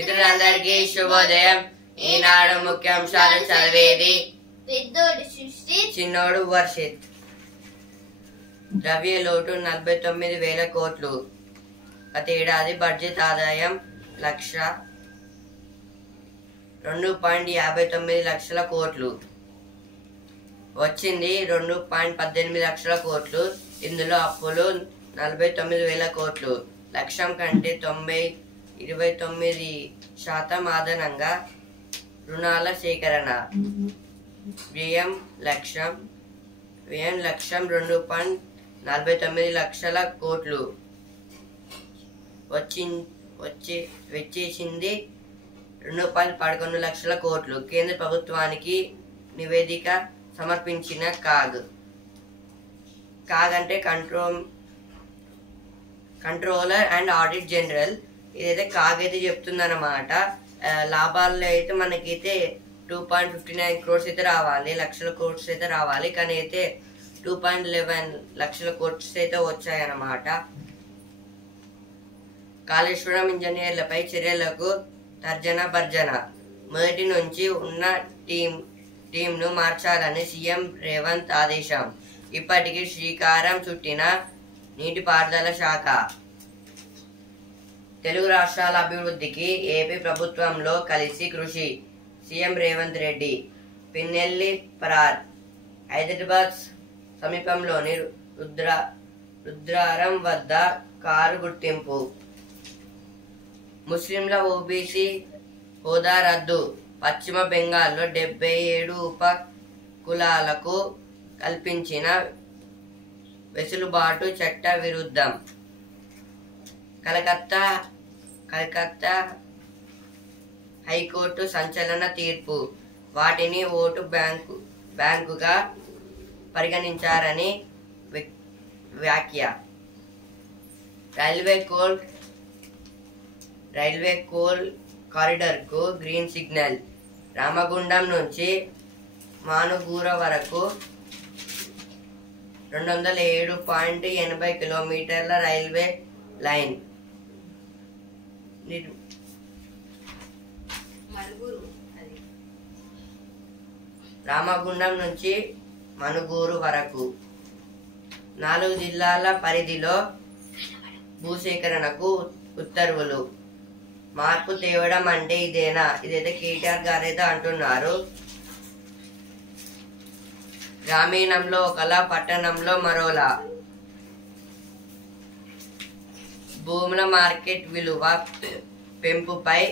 మిత్రులందరికీ శుభోదయం. ఈనాడు ముఖ్యాంశాలు చదివేది పెద్దోడు సృష్టి, చిన్నోడు వర్షిత్. ద్రవ్య లోటు 49,000 కోట్లు. గత ఏడాది బడ్జెట్ ఆదాయం 2.59 లక్షల కోట్లు. వచ్చింది 2.18 లక్షల కోట్లు. ఇందులో అప్పులు 49,000 కోట్లు. లక్ష్యం కంటే 29% అదనంగా రుణాల సేకరణ. వ్యయం లక్ష్యం 2.49 లక్షల కోట్లు. వచ్చేసింది 2.11 లక్షల కోట్లు. కేంద్ర ప్రభుత్వానికి నివేదిక సమర్పించిన కాగ్ అంటే కంట్రోలర్ అండ్ ఆడిట్ జనరల్. ఇదైతే కాగ్ అయితే చెప్తుందన్నమాట. లాభాల్లో అయితే మనకైతే 2.59 crores అయితే రావాలి, లక్షల కోట్స్ అయితే రావాలి. కానీ అయితే 2.11 లక్షల కోట్స్ అయితే వచ్చాయన్నమాట. కాళేశ్వరం ఇంజనీర్లపై చర్యలకు తర్జన భర్జన. మొదటి నుంచి ఉన్న టీంను మార్చాలని సీఎం రేవంత్ ఆదేశం. ఇప్పటికీ శ్రీకారం చుట్టిన నీటిపారుదల శాఖ. తెలుగు రాష్ట్రాల అభివృద్ధికి ఏపీ ప్రభుత్వంలో కలిసి కృషి. సీఎం రేవంత్ రెడ్డి. పిన్నెల్లి పరార్. హైదరాబాద్ సమీపంలోని రుద్రారం వద్ద కారు గుర్తింపు. ముస్లింల ఓబీసీ హోదా రద్దు. పశ్చిమ బెంగాల్లో 77 ఉప కులాలకు కల్పించిన వెసులుబాటు చట్ట విరుద్ధం. కలకత్తా హైకోర్టు సంచలన తీర్పు. వాటిని ఓటు బ్యాంకుగా పరిగణించారని వ్యాఖ్య. రైల్వే కోల్ కారిడార్ కు గ్రీన్ సిగ్నల్. రామగుండం నుంచి మానుగూర వరకు 207.80 కిలోమీటర్ల రైల్వే లైన్ రామగుండం నుంచి మనుగూరు వరకు 4 జిల్లాల పరిధిలో భూసేకరణకు ఉత్తర్వులు. మార్పు తేవడం అంటే ఇదేనా? ఇదైతే కేటీఆర్ గారు అయితే అంటున్నారు. గ్రామీణంలో ఒకలా, పట్టణంలో మరోలా. భూముల మార్కెట్ విలువ పెంపుపై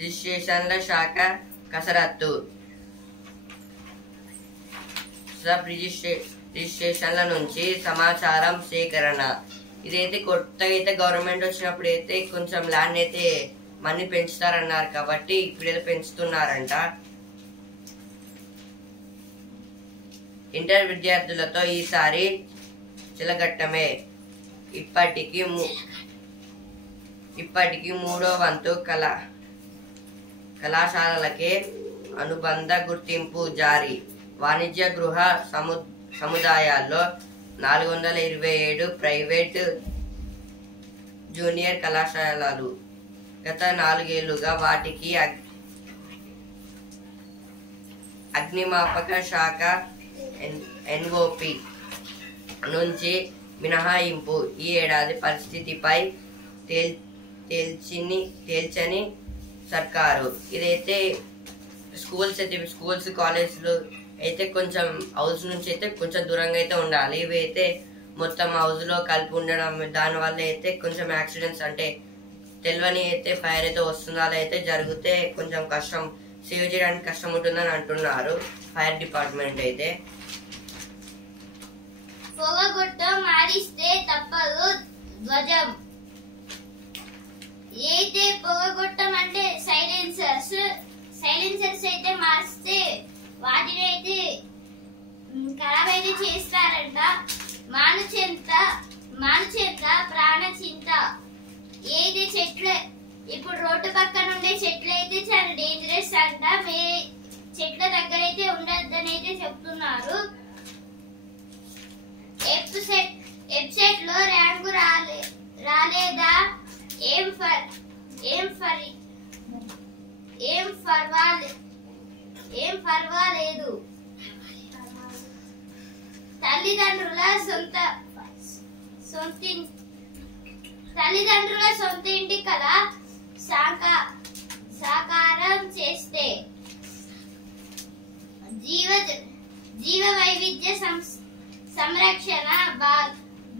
రిజిస్ట్రేషన్ల శాఖ కసరత్తు. సబ్ రిజిస్ట్రేషన్ల నుంచి సమాచారం సేకరణ. ఇదైతే కొత్తగా అయితే గవర్నమెంట్ వచ్చినప్పుడు అయితే కొంచెం ల్యాండ్ అయితే మనీ పెంచుతారన్నారు కాబట్టి ఇప్పుడైతే పెంచుతున్నారంట. ఇంటర్ విద్యార్థులతో ఈసారి చిలగట్టమే. ఇప్పటికి 3వ వంతు కళాశాలలకే అనుబంధ గుర్తింపు జారీ. వాణిజ్య గృహ సముదాయాల్లో 427 ప్రైవేట్ జూనియర్ కళాశాలలు. గత 4 ఏళ్లుగా వాటికి అగ్నిమాపక శాఖ ఎన్ఓపి నుంచి మినహాయింపు. ఈ ఏడాది పరిస్థితిపై తేల్చని సర్కారు. ఇదైతే స్కూల్స్ కాలేజ్లు అయితే కొంచెం హౌస్ నుంచి అయితే కొంచెం దూరంగా అయితే ఉండాలి. ఇవి అయితే మొత్తం హౌస్ లో కలిపి ఉండడం, దానివల్ల అయితే కొంచెం యాక్సిడెంట్స్ అంటే తెలియని అయితే ఫైర్ అయితే వస్తుందో అలా అయితే జరిగితే కొంచెం కష్టం, సేవ్ చేయడానికి కష్టం ఉంటుందని అంటున్నారు ఫైర్ డిపార్ట్మెంట్ అయితే. పొగగొట్టం ఆడిస్తే తప్పదు ధ్వజం. అయితే పొగగొట్టం అంటే సైలెన్సర్స్ అయితే మార్స్తే వాటిని అయితే ఖరాబ్ అయితే చేస్తారంట. మానుచెంత ప్రాణచింత. ఏది చెట్లు ఇప్పుడు రోడ్డు పక్కన ఉండే చెట్లు అయితే చాలా డేంజరస్ అంట. చెట్ల దగ్గర అయితే ఉండద్దని అయితే చెప్తున్నారు. వెబ్సైట్ లో ర్యాంకు రాలేదా? ఏం పర్వాలేదు. తల్లిదండ్రుల సొంత ఇంటి కల సాకారం చేస్తే జీవ వైవిధ్య సంరక్షణ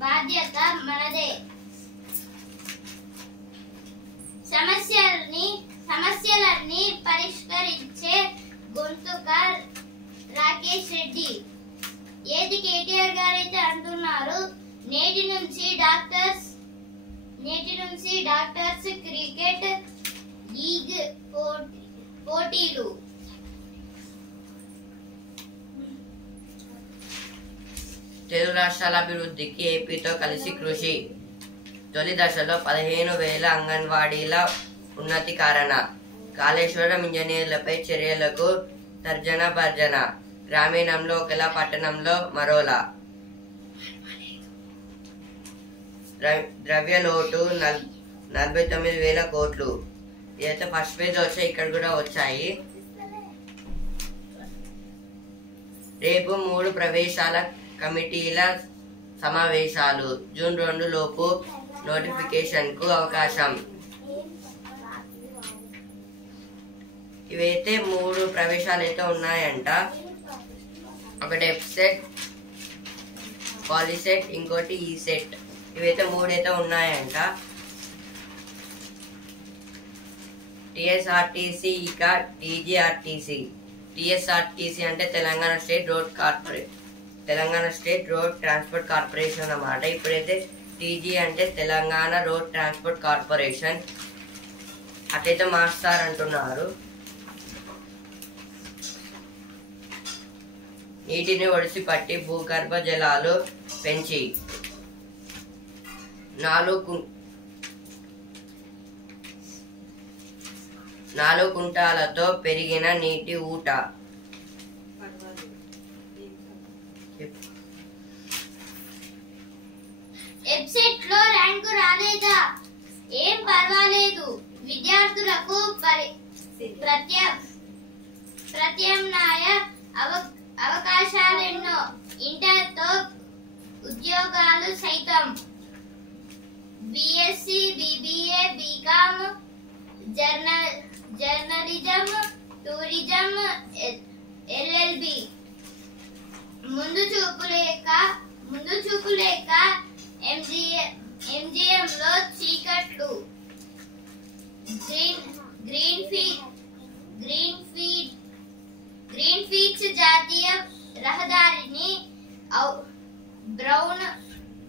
బాధ్యత మనదే. సమస్యలన్నీ పరిష్కరించే గొంతుక రాకేష్ రెడ్డి. ఏది కేటీఆర్ గారు అయితే అంటున్నారు, నేటి నుంచి డాక్టర్స్ క్రికెట్ లీగ్ పోటీలు. తెలుగు రాష్ట్రాల అభివృద్ధికి ఏపీతో కలిసి కృషి. తొలి దశలో 15,000 అంగన్వాడీల ఉన్నతీకరణ. కాళేశ్వరం ఇంజనీర్లపై చర్యలకు తర్జన భర్జన. గ్రామీణంలో ఒకలా, పట్టణంలో మరోలా. ద్రవ్య లోటు 49,000 కోట్లు. ఇదైతే ఫస్ట్ పేజ్ వచ్చాయి, ఇక్కడ కూడా వచ్చాయి. రేపు 3 ప్రవేశాల కమిటీల సమావేశాలు. జూన్ 2 లోపు నోటిఫికేషన్ కు అవకాశం. ఇవైతే 3 ప్రవేశాలు అయితే ఉన్నాయంట. ఒకటి ఎఫ్సెట్, పాలిసెట్, ఇంకోటి ఈసెట్. ఇవైతే 3 అయితే ఉన్నాయంట. టిఎస్ఆర్టీసీ ఇక టీజీఆర్టీసీ. టిఎస్ఆర్టీసీ అంటే Telangana state road transport corporation అన్నమాట. ఇప్పుడైతే టీజీ అంటే తెలంగాణ రోడ్ ట్రాన్స్పోర్ట్ కార్పొరేషన్ అట్లయితే మార్చారంటున్నారు. నీటిని ఒడిసి పట్టి భూగర్భ జలాలు పెంచి 4 కుంటాలతో పెరిగిన నీటి ఊట. వెబ్సైట్ లో ర్యాంకు రాలేదా? ఏం పర్వాలేదు. విద్యార్థులకు ప్రత్యామ్నాయ అవకాశాలెన్నో. ఇంటర్తో ఉద్యోగాలు సైతం. BSc, BBA, BCom, journalism, tourism, LLB. ముందు చూపు లేక ఎంజిఎం లో చీకట్లు. గ్రీన్ ఫీల్డ్స్ జాతీయ రహదారిని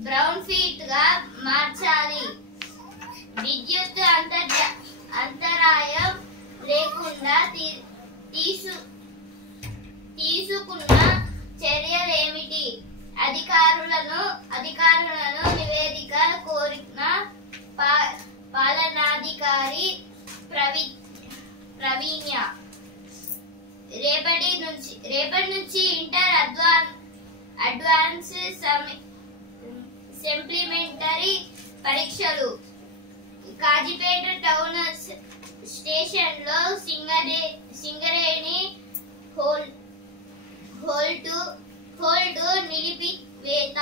బ్రౌన్ ఫీల్డ్ గా మార్చాలి. విద్యుత్ అంతరాయం లేకుండా తీసుకున్న చర్యలేమిటి? అధికారులను నివేదిక కోరిన పాలనాధికారి ప్రవీణ్య. రేపటి నుంచి ఇంటర్ అడ్వాన్స్ సప్లిమెంటరీ పరీక్షలు. కాజీపేట టౌన్ స్టేషన్ లో సింగరేణి హోల్డ్ నిలిపివేత.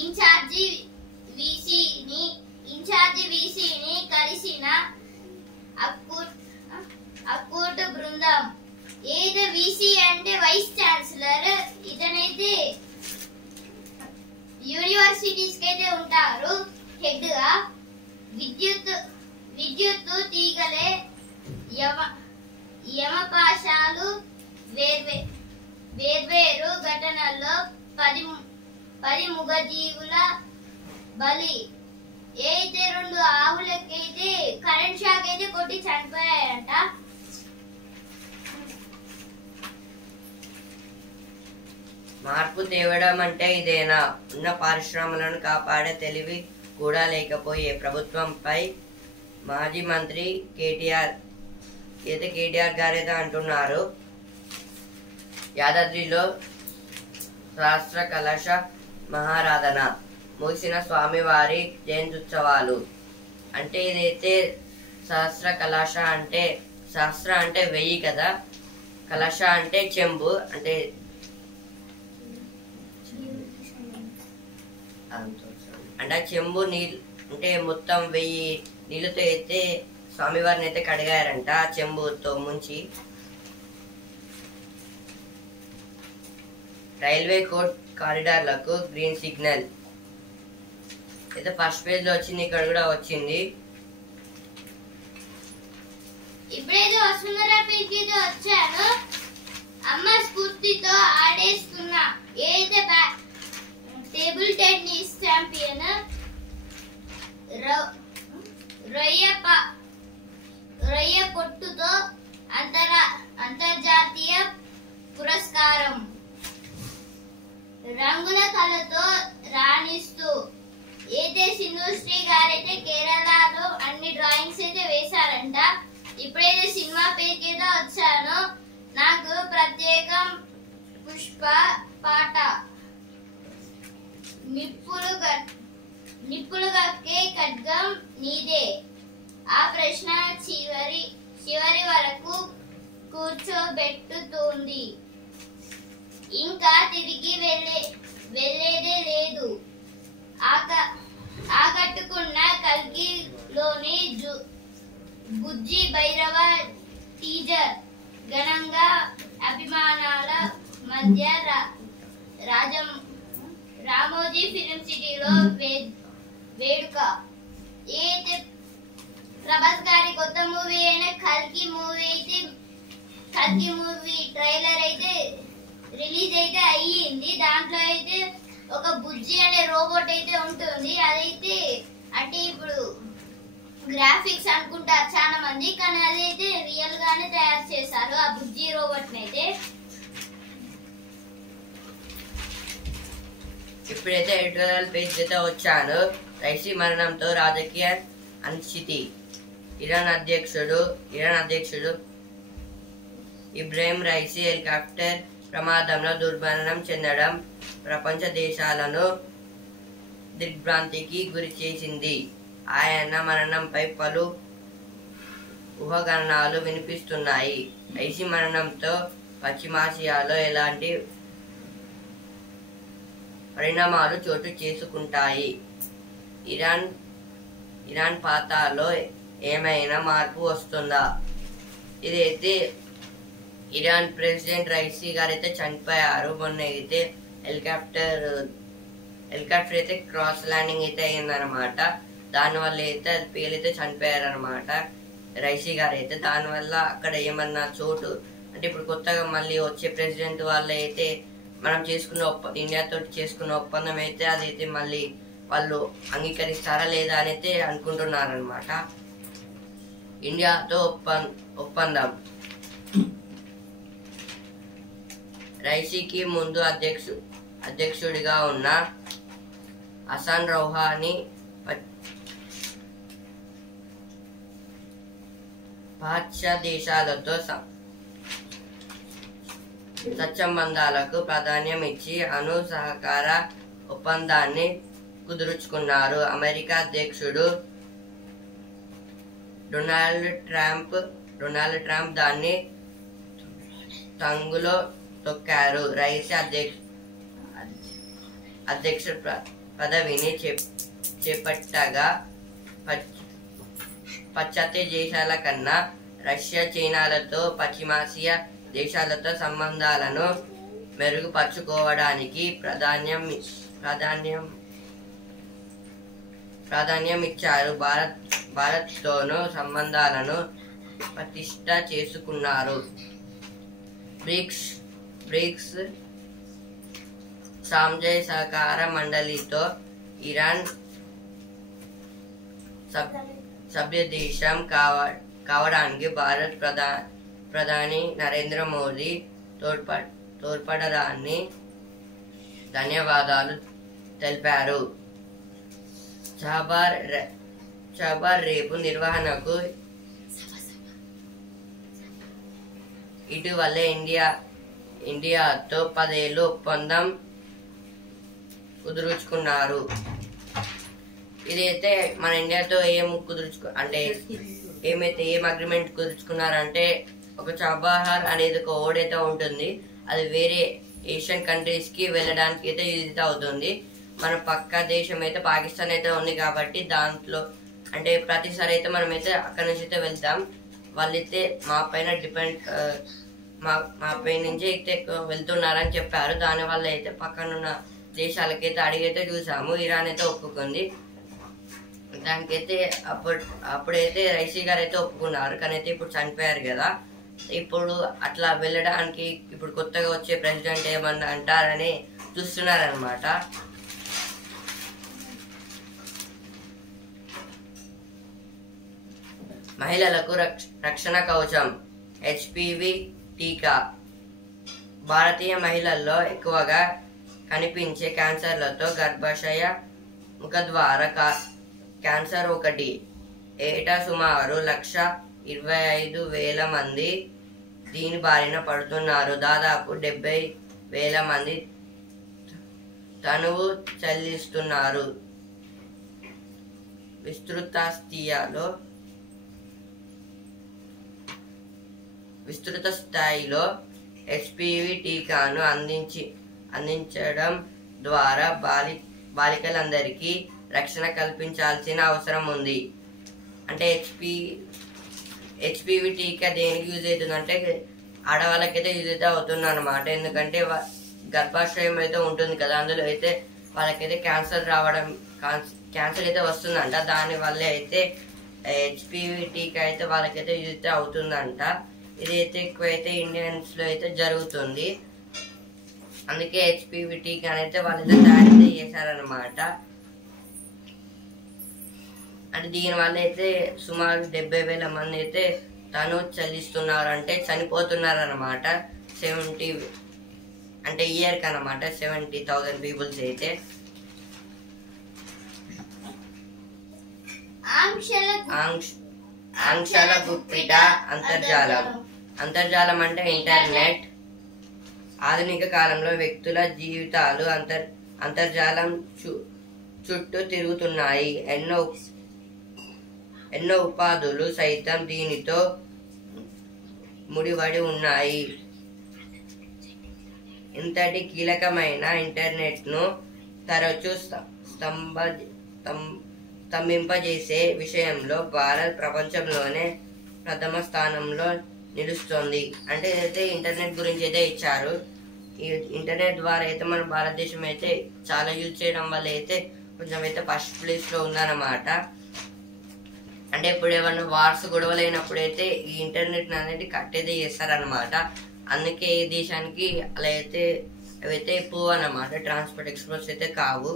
ఇన్ఛార్జి వీసీని కలిసిన అక్కూట్ బృందం. ఏదో వీసీ అంటే వైస్ ఛాన్సలర్. ఇతనైతే యూనివర్సిటీస్ కి అయితే ఉంటారు హెడ్ గా. విద్యుత్ తీగలే యమపాశాలు. వేర్వేరు ఘటనల్లో 10 మూగజీవుల బలి. అయితే 2 ఆవులకైతే కరెంట్ షాక్ అయితే కొట్టి చనిపోయాయంట. మార్పు తేవడం అంటే ఇదేనా? ఉన్న పరిశ్రమలను కాపాడే తెలివి కూడా లేకపోయే ప్రభుత్వంపై మాజీ మంత్రి కేటీఆర్ గారైతే అంటున్నారు. యాదాద్రిలో రాష్ట్ర కలశ మహారాధన ముగిసిన స్వామివారి జయంత్యుత్సవాలు. అంటే ఇదైతే సహస్ర కలశ అంటే సహస్ర అంటే 1000 కదా, కలశ అంటే చెంబు అంటే అంటే చెంబు నీళ్ళు అంటే మొత్తం 1000 నీళ్ళతో అయితే స్వామివారిని అయితే కడిగారంట ఆ చెంబుతో ముంచి. రైల్వే కోచ్ కారిడార్లకు గ్రీన్ సిగ్నల్ అయితే ఫస్ట్ పేజ్ లో వచ్చింది, ఇక్కడ కూడా వచ్చింది. ఇప్పుడైతే వసుంధర పేరుకి వచ్చాను. అమ్మ స్ఫూర్తితో ఆడేస్తున్నా. ఏదైతే టేబుల్ టెన్నిస్ ఛాంపియన్ రొయ్య పొట్టుతో అంతర్జాతీయ పురస్కారం. రంగుల కళతో రాణిస్తూ అయితే సింధుశ్రీ గారైతే కేరళలో అన్ని డ్రాయింగ్స్ అయితే వేశారంట. ఇప్పుడైతే సినిమా పేరుకి ఏదో వచ్చాను. నాకు ప్రత్యేకం పుష్ప పాట. నిప్పులు గక్కే ఖడ్గం నీదే. ఆ ప్రశ్న చివరి వరకు కూర్చోబెట్టుతోంది. ఇంకా తిరిగి వెళ్ళేదే లేదు. ఆకట్టుకున్న కల్కిలోని బుజ్జి భైరవ టీజర్ ఘనంగా అభిమానాల మధ్య రామోజీ ఫిలిం సిటీలో వేడుక. ఏదైతే ప్రభాస్ గారి కొత్త మూవీ అయిన కల్కి మూవీ ట్రైలర్ అయితే రిలీజ్ అయితే అయ్యింది. దాంట్లో అయితే ఒక బుజ్జి అనే రోబోట్ అయితే ఉంటుంది. అదైతే అంటే ఇప్పుడు గ్రాఫిక్స్ అనుకుంటారు చాలా మంది, కానీ అదైతే రియల్ గానే తయారు చేశారు ఆ బుజ్జి రోబోట్ అయితే. ఇప్పుడైతే ఎడిటోరియల్ పేజ్ అయితే వచ్చాను. రైసీ మరణంతో రాజకీయ అనిశ్చితి. ఇరాన్ అధ్యక్షుడు ఇబ్రాహిం రైసీ హెలికాప్టర్ ప్రమాదంలో దుర్మరణం చెందడం ప్రపంచ దేశాలను దిగ్భ్రాంతికి గురి చేసింది. ఆయన మరణంపై పలు ఊహాగానాలు వినిపిస్తున్నాయి. రైసీ మరణంతో పశ్చిమాసియాలో ఎలాంటి పరిణామాలు చోటు చేసుకుంటాయి? ఇరాన్ పాతాలో ఏమైనా మార్పు వస్తుందా? ఇదైతే ఇరాన్ ప్రెసిడెంట్ రైసీ గారు అయితే చనిపోయారు. మొన్న అయితే హెలికాప్టర్ అయితే క్రాస్ ల్యాండింగ్ అయితే అయిందనమాట. దానివల్ల అయితే అది పేలైతే చనిపోయారు అనమాట రైసీ గారు అయితే. దానివల్ల అక్కడ ఏమన్నా చోటు అంటే ఇప్పుడు కొత్తగా మళ్ళీ వచ్చే ప్రెసిడెంట్ వాళ్ళు అయితే మనం ఇండియాతో చేసుకున్న ఒప్పందం అయితే అదైతే మళ్ళీ వాళ్ళు అంగీకరిస్తారా లేదా అని అయితే అనుకుంటున్నారనమాట. ఇండియాతో ఒప్పందం. రైసీకి ముందు అధ్యక్షుడిగా ఉన్న హసన్ రౌహానీ పాశ్చాత్య దేశాలతో సత్సంబంధాలకు ప్రాధాన్యం ఇచ్చి అణు సహకార ఒప్పందాన్ని కుదుర్చుకున్నారు. అమెరికా అధ్యక్షుడు డొనాల్డ్ ట్రంప్ దాన్ని తంగులో తొక్కారు. రైసీ అధ్యక్ష పదవిని చేపట్టగా పాశ్చాత్య దేశాల కన్నా రష్యా, చైనాలతో పశ్చిమాసియా దేశాలతో సంబంధాలను మెరుగుపరుచుకోవడానికి ప్రాధాన్యం ఇచ్చారు. భారత్తోనూ సంబంధాలను పటిష్ట చేసుకున్నారు. బ్రిక్స్ సాంఘిక సహకార మండలితో ఇరాన్ సభ్య దేశం కావడానికి భారత్ ప్రధాని నరేంద్ర మోదీ తోడ్పడడాన్ని ధన్యవాదాలు తెలిపారు. చబర్ రేపు నిర్వహణకు ఇటీవల ఇండియాతో 10 ఏళ్ల ఒప్పందం కుదుర్చుకున్నారు. ఇదైతే మన ఇండియాతో ఏం అంటే ఏం అగ్రిమెంట్ కుదుర్చుకున్నారంటే ఒక చబహార్ అనేది ఒక ఓడైతే ఉంటుంది, అది వేరే ఏషియన్ కంట్రీస్ కి వెళ్ళడానికి అయితే యూజ్ అవుతుంది. మన పక్క దేశం అయితే పాకిస్తాన్ అయితే ఉంది కాబట్టి దాంట్లో అంటే ప్రతిసారి అయితే మనం అయితే అక్కడ నుంచి అయితే వెళ్తాం. వాళ్ళైతే మా పైన డిపెండ్ మా పై నుంచి అయితే వెళ్తున్నారని చెప్పారు. దాని వల్ల అయితే పక్కనున్న దేశాలకైతే అడిగైతే చూసాము. ఇరాన్ అయితే ఒప్పుకుంది. దానికైతే అప్పుడైతే రైసీ గారు అయితే ఒప్పుకున్నారు, కానీ అయితే ఇప్పుడు చనిపోయారు కదా. ఇప్పుడు అట్లా వెళ్ళడానికి ఇప్పుడు కొత్తగా వచ్చే ప్రెసిడెంట్ ఏమన్నా అంటారని చూస్తున్నారనమాట. మహిళలకు రక్షణ కవచం హెచ్పివి టీకా. భారతీయ మహిళల్లో ఎక్కువగా కనిపించే క్యాన్సర్లతో గర్భాశయ ముఖద్వార క్యాన్సర్ ఒకటి. ఏటా సుమారు 1,25,000 మంది దీని బారిన పడుతున్నారు. దాదాపు 70,000 మంది తనువు చెల్లిస్తున్నారు. విస్తృత స్థాయిలో హెచ్పివి టీకాను అందించడం ద్వారా బాలికలందరికీ రక్షణ కల్పించాల్సిన అవసరం ఉంది. అంటే హెచ్పివి టీకా దేనికి యూజ్ అవుతుందంటే ఆడవాళ్ళకైతే యూజ్ అయితే అవుతుంది అనమాట. ఎందుకంటే గర్భాశయం అయితే ఉంటుంది కదా, అందులో అయితే వాళ్ళకైతే క్యాన్సర్ అయితే వస్తుందంట. దాని వల్ల అయితే హెచ్పివి టీకా అయితే వాళ్ళకైతే యూజ్ అయితే అవుతుందంట. ఇదైతే ఎక్కువైతే ఇండియన్స్ లో అయితే జరుగుతుంది. అందుకే హెచ్పివి టీకా అయితే వాళ్ళైతే తయారు చేశారనమాట. అంటే దీనివల్ల అయితే సుమారు 70,000 మంది అయితే తను చెల్లిస్తున్నారు, అంటే చనిపోతున్నారు అనమాట. 70 అంటే ఇయర్ కి అనమాట 70,000 పీపుల్స్ అయితే. ఆంక్షల గుప్పిట అంతర్జాలం అంటే ఇంటర్నెట్. ఆధునిక కాలంలో వ్యక్తుల జీవితాలు అంతర్జాలం చుట్టూ తిరుగుతున్నాయి. ఎన్నో ఉపాధులు సైతం దీనితో ముడిపడి ఉన్నాయి. ఇంతటి కీలకమైన ఇంటర్నెట్ ను తరచూ స్తంభింపజేసే విషయంలో భారత్ ప్రపంచంలోనే ప్రథమ స్థానంలో నిలుస్తోంది. అంటే అయితే ఇంటర్నెట్ గురించి అయితే ఇచ్చారు. ఈ ఇంటర్నెట్ ద్వారా అయితే మన భారతదేశం అయితే చాలా యూజ్ చేయడం వల్ల అయితే కొంచెం అయితే ఫస్ట్ ప్లేస్ లో ఉందన్నమాట. అంటే ఇప్పుడు ఏమన్నా వార్స్ గొడవలైనప్పుడు అయితే ఈ ఇంటర్నెట్ అనేది కట్ అయితే చేస్తారనమాట. అందుకే ఈ దేశానికి అలా అయితే అవైతే ఎక్కువ అన్నమాట, ట్రాన్స్పోర్ట్ ఎక్స్పోర్ట్స్ అయితే కావు.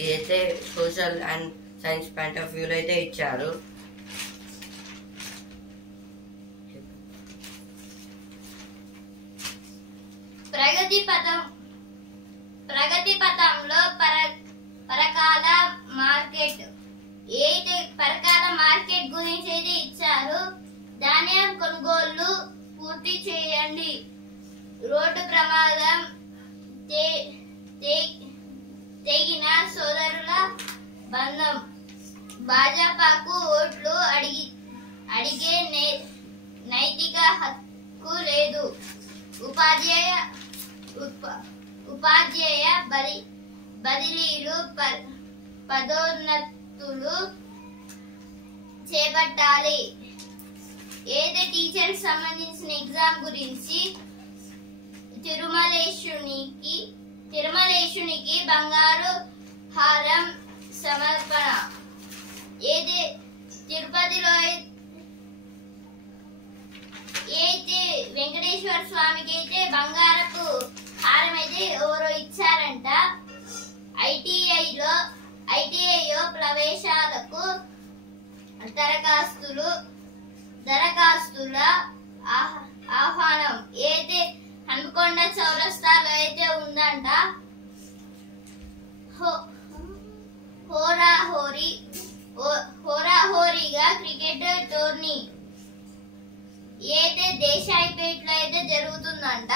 ఇదైతే social and science point of వ్యూలో అయితే ఇచ్చారు. ప్రగతి పథంలో పరకాల మార్కెట్ గురించి అయితే ఇచ్చారు. ధాన్యం కొనుగోళ్లు పూర్తి చేయండి. రోడ్డు ప్రమాదం తెగిన సోదరుల బంధం. భాజపాకు ఓట్లు అడిగే నైతిక హక్కు లేదు. ఉపాధ్యాయ బదిలీలు పదోన్నతులు చేపట్టాలి. ఏదో టీచర్ సంబంధించిన ఎగ్జామ్ గురించి తిరుమలేశునికి బంగారు హారం సమర్పణ. ఏది తిరుపతిలో అయితే వెంకటేశ్వర స్వామికి అయితే బంగారపు హారం అయితే ఎవరో ఇచ్చారంట. ఐటీఐలో ప్రవేశాలకు దరఖాస్తుల ఆహ్వానం అయితే హన్మకొండ చౌరస్తాలో అయితే ఉందంట. హోరాహోరీగా క్రికెట్ టోర్నీ అయితే దేశాయిపేటలో అయితే జరుగుతుందంట.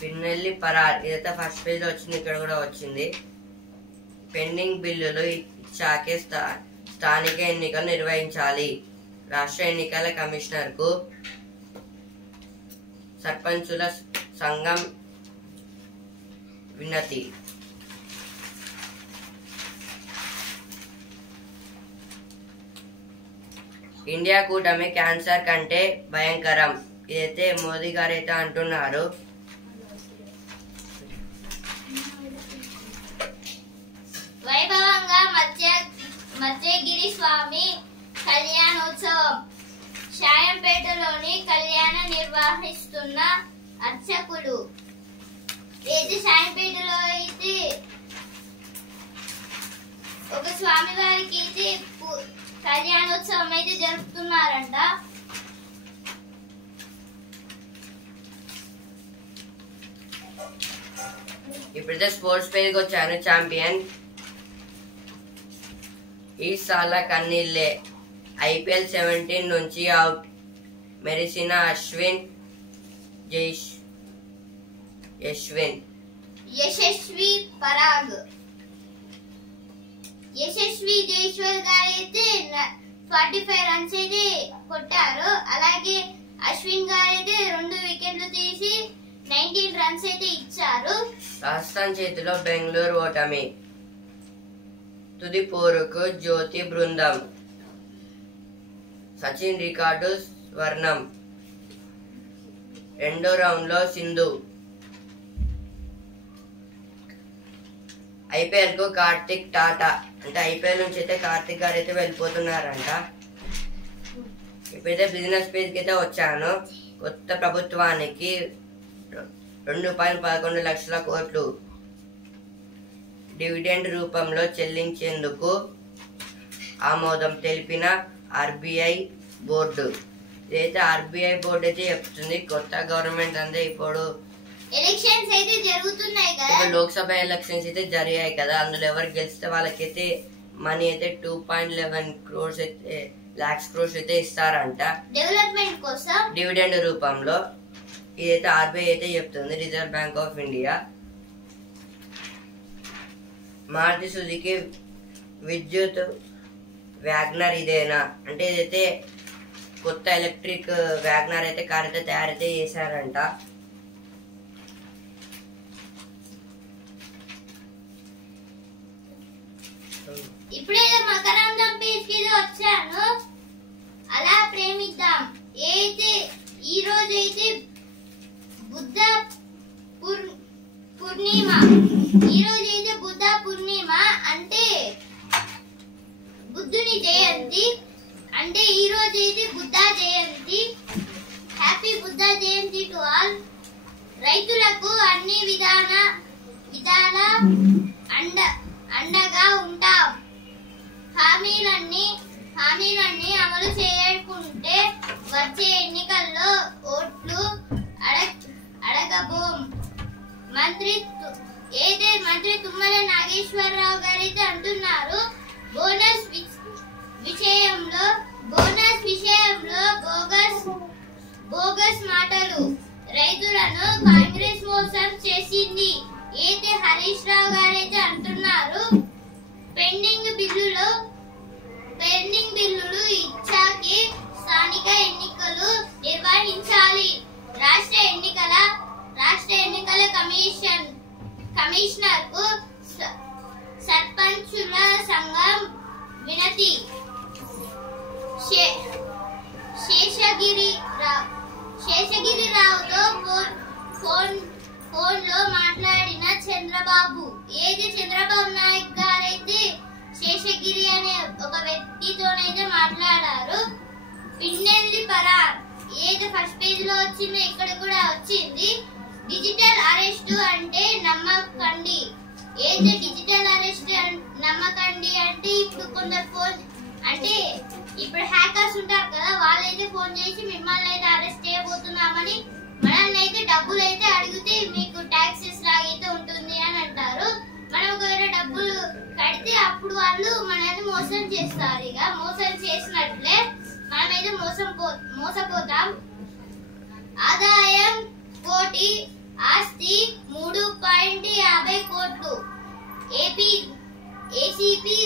పిన్నెల్లి పరార్ ఇదైతే ఫస్ట్ పేజ్ లో వచ్చింది, ఇక్కడ కూడా వచ్చింది. పెండింగ్ బిల్లులు ఇచ్చాకే స్థానిక ఎన్నికలు నిర్వహించాలి. రాష్ట్ర ఎన్నికల కమిషనర్ కు సర్పంచుల సంఘం వినతి. ఇండియా కూటమి క్యాన్సర్ కంటే భయంకరం. ఇదైతే మోదీ గారు అయితే అంటున్నారు. వైభవంగా మత్స్యగిరి స్వామి కళ్యాణోత్సవం. షాయంపేటలోని కళ్యాణ నిర్వహిస్తున్న అర్చకులు అయితే షాయంపేటలో అయితే ఒక స్వామి వారికి అయితే కళ్యాణోత్సవం అయితే జరుపుతున్నారంట. ఇప్పుడైతే స్పోర్ట్స్ పేజ్కి వచ్చాను. ఛాంపియన్ ఈ సాల కన్నీళ్ళే. IPL 17 నుంచి అవుట్ మెరిసిన అశ్విన్ యశస్వి పరాగ్. యశస్వి జైస్వాల్ గారు అయితే 45 రన్స్ అయితే కొట్టారు. అలాగే అశ్విన్ గారు అయితే 2 వికెట్లు తీసి 19 రన్స్ అయితే ఇచ్చారు. రాజస్థాన్ చేతిలో బెంగళూరు ఓటమి. తుది పోరుకు జ్యోతి బృందం. సచిన్ రికార్డు స్వర్ణం. రెండో రౌండ్ లో సింధు. IPL కు కార్తిక్ టాటా. అంటే IPL నుంచి అయితే కార్తిక్ గారు అయితే వెళ్ళిపోతున్నారంట. ఇప్పుడైతే బిజినెస్ పేజ్ కి అయితే వచ్చాను. కొత్త ప్రభుత్వానికి 2.11 లక్షల కోట్లు డివిడెండ్ రూపంలో చెల్లించేందుకు ఆమోదం తెలిపిన RBI బోర్డు. ఇదైతే RBI బోర్డు అయితే చెప్తుంది. కొత్త గవర్నమెంట్ అంతే ఇప్పుడు ఎలక్షన్స్ అయితే జరుగుతున్నాయి కదా, లోక్సభ ఎలక్షన్స్ అయితే జరిగాయి కదా. అందులో ఎవరు గెలిస్తే వాళ్ళకైతే మనీ అయితే 2.11 crores అయితే lakhs crores అయితే ఇస్తారంట డెవలప్మెంట్ కోసం డివిడెండ్ రూపంలో. ఇదైతే RBI అయితే చెప్తుంది, Reserve Bank of India. Maruti Suzuki విద్యుత్ వ్యాగనర్ ఇదేనా అంటే ఇదైతే కొత్త ఎలక్ట్రిక్ వ్యాగనర్ అయితే కార్ అయితే తయారైతే చేశారంట. ఇప్పుడైతే మకరందం పేజ్కి వచ్చాను. అలా ప్రేమిద్దాం. అయితే ఈ రోజు అయితే బుద్ధ పూర్ణిమ. ఈ రోజు అయితే బుద్ధ పూర్ణిమ అంటే బుద్ధుని జయంతి. అంటే ఈ రోజు అయితే Buddha Jayanti. Happy Buddha Jayanti to all. రైతులకు అన్ని విధాల అండగా ఉంటాం. హామీలన్నీ అమలు చేయకుంటే వచ్చే ఎన్నికల్లో ఓట్లు అడగబోం. మంత్రి తుమ్మల నాగేశ్వరరావు గారు అయితే అంటున్నారు. బోనస్ విషయంలో బోగస్ మాటలు. రైతులను కాంగ్రెస్ మోసం చేసింది. అయితే హరీష్ రావు గారు అయితే అంటున్నారు. పెండింగ్ బిల్లులు ఇచ్చాకే స్థానిక ఎన్నికలు నిర్వహించాలి. రాష్ట్ర ఎన్నికల కమిషనర్ కు సర్పంచుల సంఘం వినతి. శేషగిరిరావుతో ఫోన్ లో మాట్లాడిన చంద్రబాబు. చంద్రబాబు నాయక్ గారైతే శేషగిరి అనే ఒక వ్యక్తితోనైతే మాట్లాడారు. పిన్నెల్లి పరార్ ఫస్ట్ పేజ్ లో వచ్చింది, ఇక్కడ కూడా వచ్చింది. డిజిటల్ అరెస్ట్ అంటే నమ్మకండి. డిజిటల్ అరెస్ట్ నమ్మకండి అంటే ఇప్పుడు కొందరు ఫోన్ అంటే ఇప్పుడు హ్యాకర్స్ ఉంటారు కదా, వాళ్ళైతే ఫోన్ చేసి మిమ్మల్ని అయితే అరెస్ట్ చేయబోతున్నామని మనల్ని అయితే డబ్బులు అయితే అడిగితే మీకు ట్యాక్సెస్ లాగైతే ఉంటుంది అని అంటారు. మనం ఒకవేళ డబ్బులు కడితే అప్పుడు వాళ్ళు మనల్ని మోసం చేస్తారు. ఇక మోసం చేసినట్లే మనమైతే మోసపోతాం. ఆదాయం ఆస్తి 3.50 కోట్లు. ఏసీపీ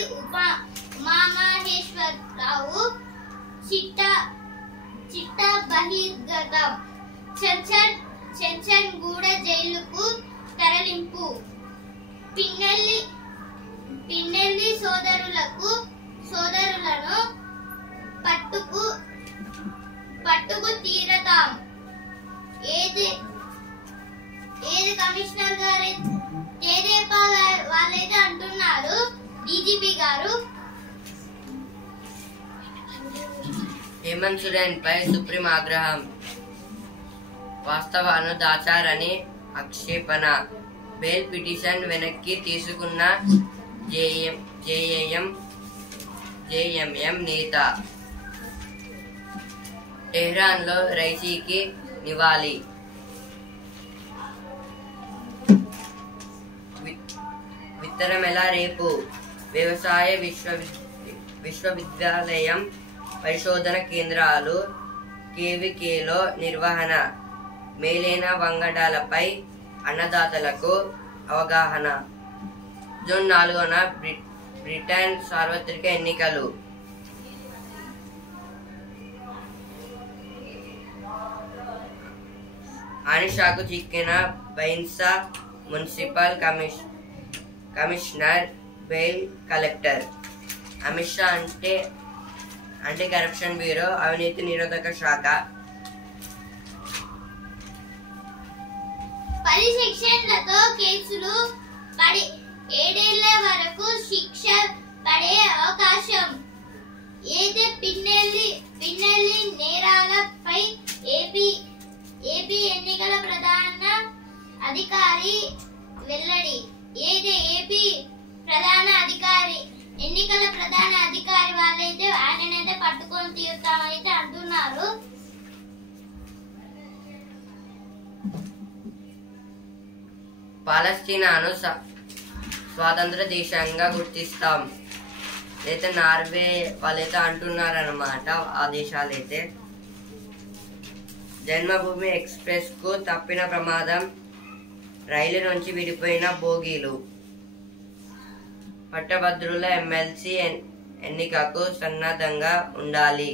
ఉమామహేశ్వరరావు చిట్టా బహిర్గతం. చెంచన్గూడ జైలుకు తరలింపు. పిన్నెల్లి సోదరులను పట్టుకు తీరతాం. ఏది కమిషనర్ గారు తేదేపా వాళ్ళైతే అంటున్నారు. డీజీపీ గారు హేమంత్ సోరెన్ పై సుప్రీం ఆగ్రహం. వాస్తవాలను దాచారని ఆక్షేపణ. బెయిల్ పిటిషన్ వెనక్కి తీసుకున్న జేఎంఎం నేత. టెహ్రాన్ లో రైసీకి నివాళి. విత్తనమెల రేపు. వ్యవసాయ విశ్వవిద్యాలయం పరిశోధన కేంద్రాలు కేవికేలో నిర్వహణ. మేలైన వంగడాలపై అన్నదాతలకు అవగాహన. జూన్ 4న బ్రిటన్ సార్వత్రిక ఎన్నికలు. ఆనిషాకు చిక్కిన Bhainsa municipal commissioner bail collector. Amit Shah అంటే యాంటీ కరప్షన్ బ్యూరో అవినీతి నిరోధక శాఖ. 10 సెక్షన్లతో కేసులు పడి 7 ఏళ్ల వరకు శిక్ష పడే అవకాశం. ఏదే పిన్నెల్లి నేరాలపై ఏపీ ఎన్నికల ప్రధాన అధికారి వెల్లడి. ఏపీ ఎన్నికల ప్రధాన అధికారి వాళ్ళైతే ఆయననైతే పట్టుకొని తీరుతామైతే అంటున్నారు. పాలస్తీనాను స్వాతంత్ర దేశంగా గుర్తిస్తాం అయితే నార్వే వాళ్ళైతే అంటున్నారన్నమాట. ఆ దేశాలైతే జన్మభూమి ఎక్స్ప్రెస్ కు తప్పిన ప్రమాదం. రైలు నుంచి విడిపోయిన బోగీలు. పట్టభద్రుల ఎమ్మెల్సీ ఎన్నికకు సన్నద్ధంగా ఉండాలి.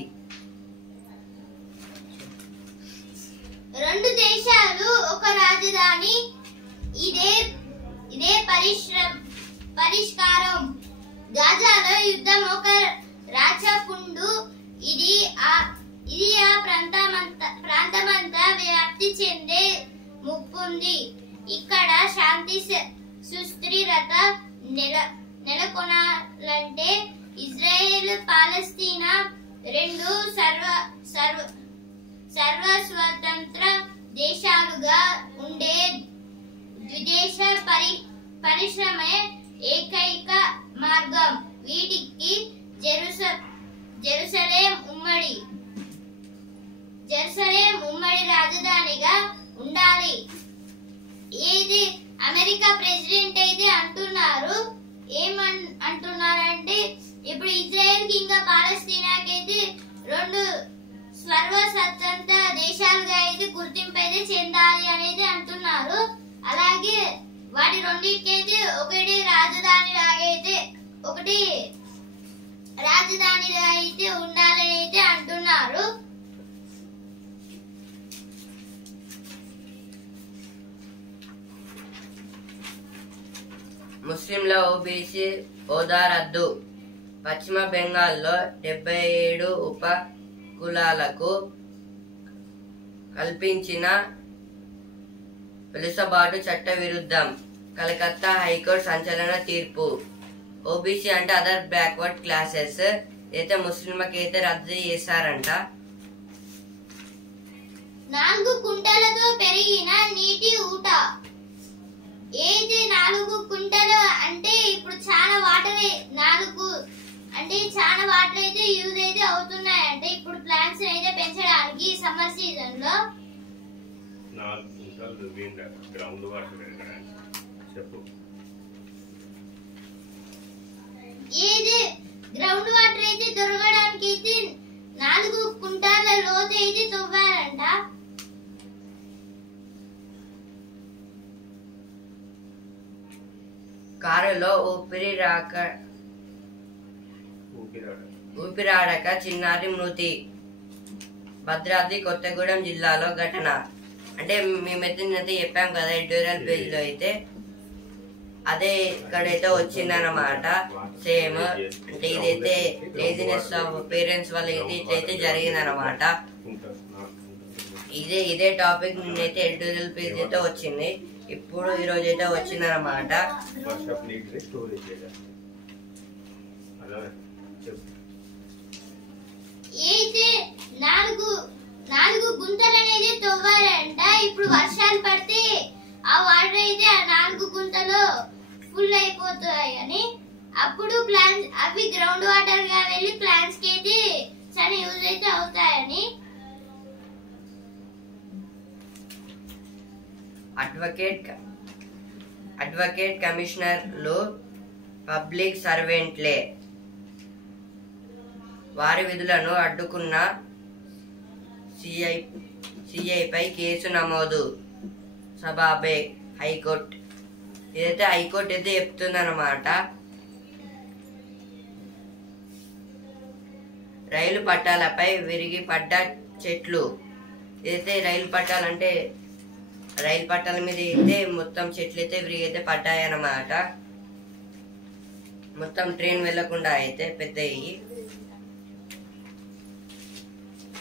2 దేశాలు ఒక రాజధాని ఇదే పరిష్కారం. గాజాలో యుద్ధం ఒక రాచపుండు. ఇది ఆ ప్రాంతమంతా వ్యాప్తి చెందే ముప్పుంది. ఇక్కడ శాంతి సుస్థిరత నెలకొనాలంటే ఇజ్రాయెల్ పాలస్తీనా రెండు సర్వస్వతంత్ర దేశాలుగా ఉండే ద్విదేశ పరిశ్రమే ఏకైక మార్గం. వీటికి జెరూసలేం ఉమ్మడి రాజధానిగా ఉండాలి. ఏది అమెరికా ప్రెసిడెంట్ అయితే అంటున్నారు. అంటున్నారంటే ఇప్పుడు ఇజ్రాయెల్ కి ఇంకా పాలస్తీనాకి అయితే 2 సర్వస్వతంత్ర దేశాలుగా అయితే గుర్తింపు అయితే చెందాలి అనేది అంటున్నారు. అలాగే వాటి రెండింటికైతే ఒకటి రాజధానిగా అయితే ఉండాలని అయితే అంటున్నారు. ముస్లింల ఓబీసీ హోదా రద్దు. పశ్చిమ బెంగాల్లో 77 ఉప కులాలకు కల్పించిన వెలుసుబాటు చట్ట విరుద్ధం. కలకత్తా హైకోర్టు సంచలన తీర్పు. ఓబీసీ అంటే అదర్ బ్యాక్వర్డ్ క్లాసెస్ అయితే ముస్లింలకి అయితే రద్దు చేశారంట. 4 కుంటలతో పెరిగిన నీటి ఊట. ఏది 4 కుంటలు అంటే ఇప్పుడు చాలా వాటర్ 4 అంటే చాలా వాటర్ అయితే యూజ్ అయితే అవుతున్నాయి. అంటే ఇప్పుడు ప్లాంట్స్ అయితే పెంచడానికి సమ్మర్ సీజన్ లో 4 కుంటలు గ్రౌండ్ వాటర్ చెప్పు. ఏది గ్రౌండ్ వాటర్ అయితే దొరకడానికి అయితే 4 కుంటాల లోతు అయితే తవ్వారంట. కారులో ఊపిరాడక చిన్నారి మృతి. భద్రాద్రి కొత్తగూడెం జిల్లాలో ఘటన. అంటే మేమైతే చెప్పాం కదా ఎడిటోరియల్ పేజ్ లో అయితే అదే ఇక్కడైతే వచ్చిందన్నమాట. సేమ్ అంటే ఇదైతే లేజినెస్ ఆఫ్ పేరెంట్స్ వల్ల ఇదైతే జరిగిందన్నమాట. ఇదే టాపిక్ నేనైతే ఎడిటోరియల్ పేజ్ అయితే వచ్చింది. ఇప్పుడు ఈ రోజు అయితే వచ్చిందన్నమాట. నాలుగు గుంతలు అనేది తవ్వారంట. ఇప్పుడు వర్షాలు పడితే ఆ వాటర్ అయితే ఆ 4 గుంతలు ఫుల్ అయిపోతాయి అని అప్పుడు ప్లాంట్స్ అవి గ్రౌండ్ వాటర్ గా వెళ్ళి ప్లాంట్స్ కి అయితే చాలా యూజ్ అయితే అవుతాయని. అడ్వకేట్ కమిషనర్లు పబ్లిక్ సర్వెంట్లే. వారి విధులను అడ్డుకున్న సిఐపై కేసు నమోదు. సబాబే హైకోర్టు. ఇదైతే హైకోర్టు అయితే చెప్తుందన్నమాట. రైలు పట్టాలపై విరిగి పడ్డ చెట్లు. ఇదైతే రైలు పట్టాలంటే రైలు పట్టాల మీద అయితే మొత్తం చెట్లు అయితే విరిగి అయితే పడ్డాయన్నమాట. మొత్తం ట్రైన్ వెళ్లకుండా అయితే పెద్దయి.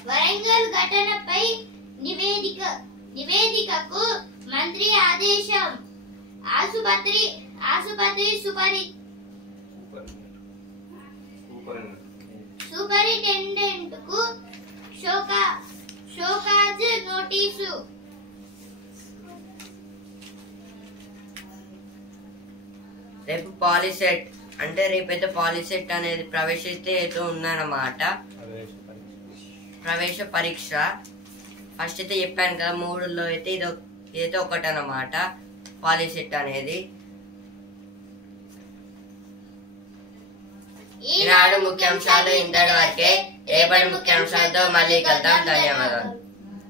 వరంగల్ ఘటనపై నివేదికకు మంత్రి ఆదేశం. ఆసుపత్రి సూపరింటెండెంట్ కు షోకాజ్ నోటీసు. రేపు పాలిసెట్ అంటే రేపైతే పాలిసెట్ అనేది ప్రవేశిస్తే ఉందన్నమాట. ప్రవేశ పరీక్ష ఫస్ట్ అయితే చెప్పాను కదా 3లో అయితే ఇదైతే ఒకటన్నమాట పాలిసెట్ అనేది. ఈనాడు ముఖ్యాంశాలు ఇంతటి వరకే. రేపటి ముఖ్యాంశాలతో మళ్ళీ కలుద్దాం. ధన్యవాదాలు.